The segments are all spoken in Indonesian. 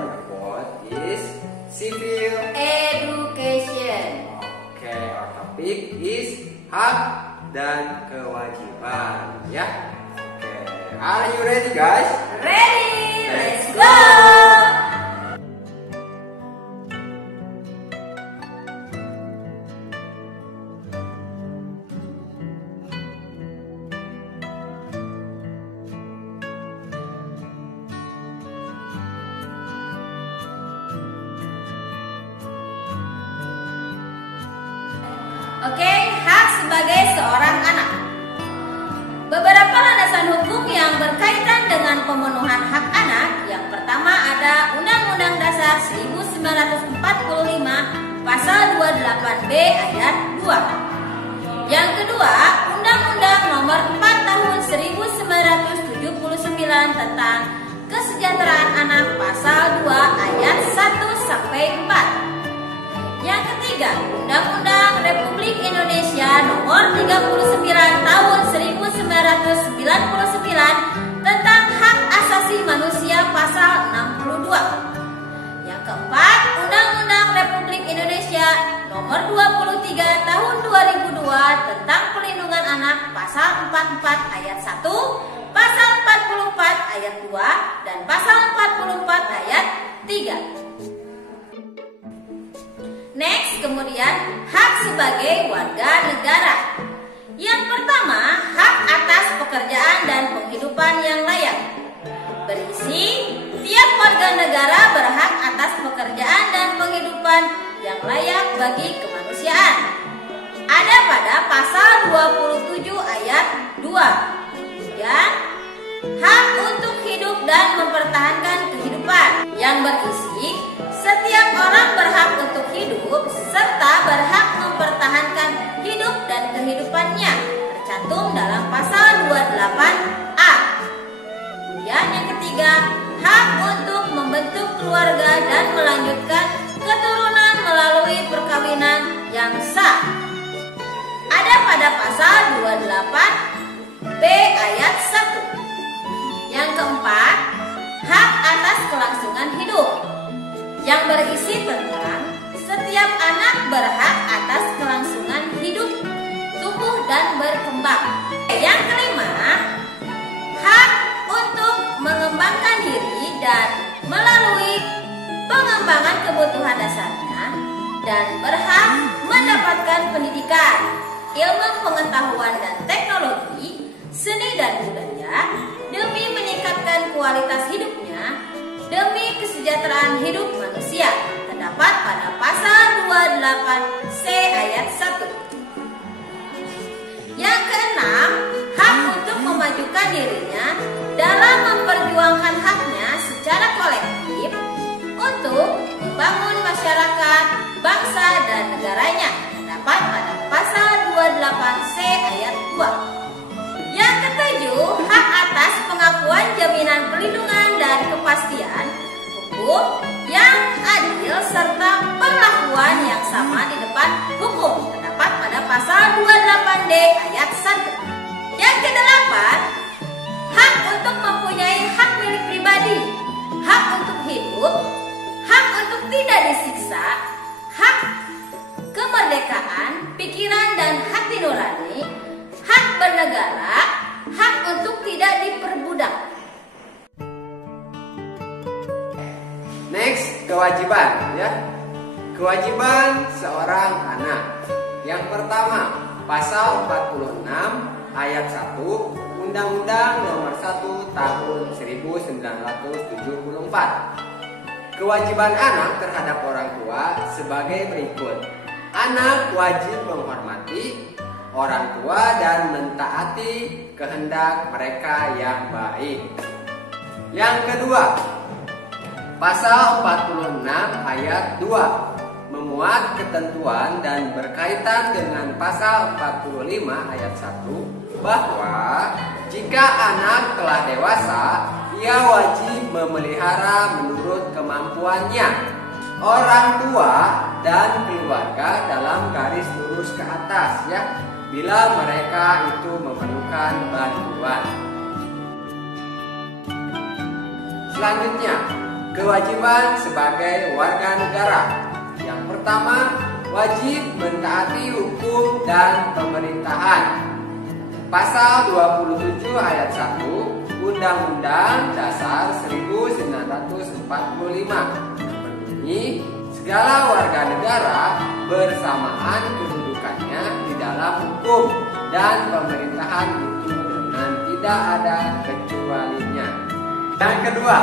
learn about is civil education. Oke, our topic is hak dan kewajiban ya. Oke, are you ready guys? Ready, let's go. Oke, hak sebagai seorang anak. Beberapa landasan hukum yang berkaitan dengan pemenuhan hak anak. Yang pertama ada Undang-Undang Dasar 1945 Pasal 28B ayat 2. Yang kedua, Undang-Undang Nomor 4 Tahun 1979 tentang Kesejahteraan Anak Pasal 2 ayat 1 sampai 4. Yang ketiga, Undang-Undang Republik Indonesia Nomor 39 Tahun 1999 tentang Hak Asasi Manusia Pasal 62. Yang keempat, Undang-Undang Republik Indonesia Nomor 23 Tahun 2002 tentang Perlindungan Anak Pasal 44 ayat 1, Pasal 44 ayat 2, dan Pasal 44 ayat 3. Next, kemudian hak sebagai warga negara. Yang pertama, hak atas pekerjaan dan penghidupan yang layak. Berisi, tiap warga negara berhak atas pekerjaan dan penghidupan yang layak bagi kemanusiaan. Ada pada pasal 27 ayat 2. Kemudian, hak untuk hidup dan mempertahankan kehidupan yang berisi setiap orang berhak untuk hidup serta berhak mempertahankan hidup dan kehidupannya, tercantum dalam pasal 28A. Kemudian yang ketiga, hak untuk membentuk keluarga dan melanjutkan keturunan melalui perkawinan yang sah. Ada pada pasal 28B ayat 1. Yang keempat, hak atas kelangsungan hidup yang berisi tentang setiap anak berhak atas kelangsungan hidup, tumbuh dan berkembang. Yang kelima, hak untuk mengembangkan diri dan melalui pengembangan kebutuhan dasarnya dan berhak mendapatkan pendidikan, ilmu pengetahuan dan teknologi, seni dan budaya demi meningkatkan kualitas hidupnya demi kesejahteraan hidup manusia, terdapat pada pasal 28C ayat 1. Yang keenam, hak untuk memajukan dirinya dalam memperjuangkan haknya secara kolektif untuk membangun masyarakat, bangsa dan negaranya, terdapat pada pasal 28C ayat 2. Yang ketujuh, hak atas pengakuan jaminan perlindungan dan kepastian hukum yang adil serta perlakuan yang sama di depan hukum, terdapat pada pasal 28D ayat 1. Yang kedelapan, hak untuk mempunyai hak milik pribadi, hak untuk hidup, hak untuk tidak disiksa, hak kemerdekaan, pikiran dan hati nurani, hak bernegara, hak untuk tidak diperbudak. Next, kewajiban ya. Kewajiban seorang anak. Yang pertama, pasal 46 ayat 1 Undang-Undang Nomor 1 Tahun 1974. Kewajiban anak terhadap orang tua sebagai berikut. Anak wajib menghormati orang tua dan mentaati kehendak mereka yang baik. Yang kedua, pasal 46 ayat 2 memuat ketentuan dan berkaitan dengan pasal 45 ayat 1 bahwa jika anak telah dewasa, ia wajib memelihara menurut kemampuannya orang tua dan keluarga dalam garis lurus ke atas ya, bila mereka itu memerlukan bantuan. Selanjutnya, kewajiban sebagai warga negara. Yang pertama, wajib mentaati hukum dan pemerintahan. Pasal 27 ayat 1 Undang-Undang Dasar 1945 berbunyi, segala warga negara bersamaan kedudukannya di dalam hukum dan pemerintahan itu dengan tidak ada kecualinya. Dan kedua,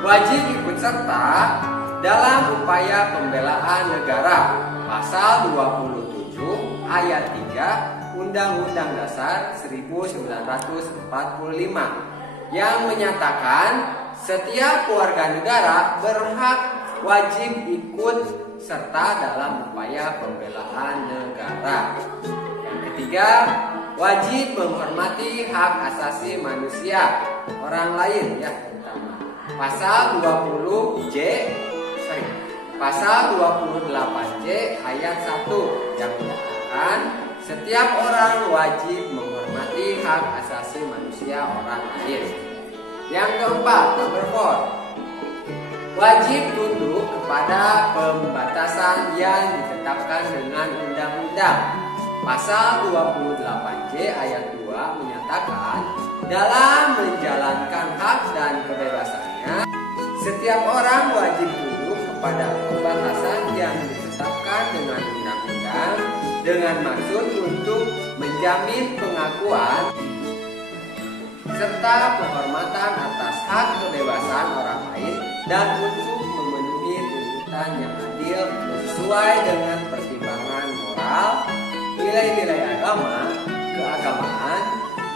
wajib ikut serta dalam upaya pembelaan negara. Pasal 27 ayat 3 Undang-Undang Dasar 1945 yang menyatakan setiap warga negara berhak wajib ikut serta dalam upaya pembelaan negara. Yang ketiga, wajib menghormati hak asasi manusia orang lain, ya, terutama. Pasal 28J ayat 1 yang menyatakan setiap orang wajib menghormati hak asasi manusia orang lain. Yang keempat, nomor 4, wajib tunduk kepada pembatasan yang ditetapkan dengan undang-undang. Pasal 28J ayat 2 menyatakan dalam menjalankan hak dan kebebasannya, setiap orang wajib tunduk kepada pembatasan yang ditetapkan dengan undang-undang dengan maksud untuk menjamin pengakuan serta penghormatan atas hak kebebasan orang lain dan untuk memenuhi tuntutan yang adil sesuai dengan pertimbangan moral, nilai-nilai agama, keagamaan,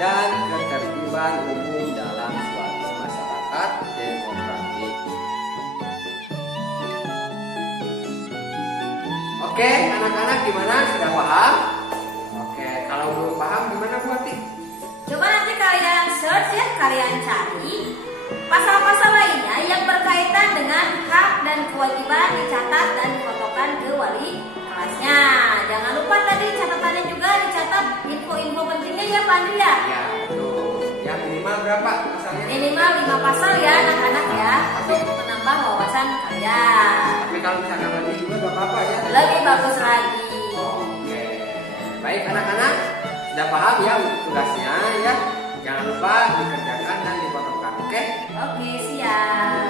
dan ketertiban umum dalam suatu masyarakat demokratik. Oke, anak-anak gimana? Sudah paham? Oke, kalau belum paham gimana Bu Ati? Coba nanti kalian search ya, kalian cari pasal-pasal lainnya yang berkaitan dengan hak dan kewajiban dicatat dan difotokan ke wali kelasnya. Jangan lupa tadi catatannya juga dicatat info-info pentingnya ya Pak Andri ya? Ya, betul. Yang minimal berapa pasalnya? Minimal 5 pasal ya anak-anak ya, untuk menambah wawasan kalian. Tapi kalau misalkan lebih juga gak apa-apa ya? Lebih bagus lagi. Oke, baik anak-anak, sudah paham ya untuk tugasnya ya? Jangan lupa dikerjakan dan difotokan, oke? Oke, siap.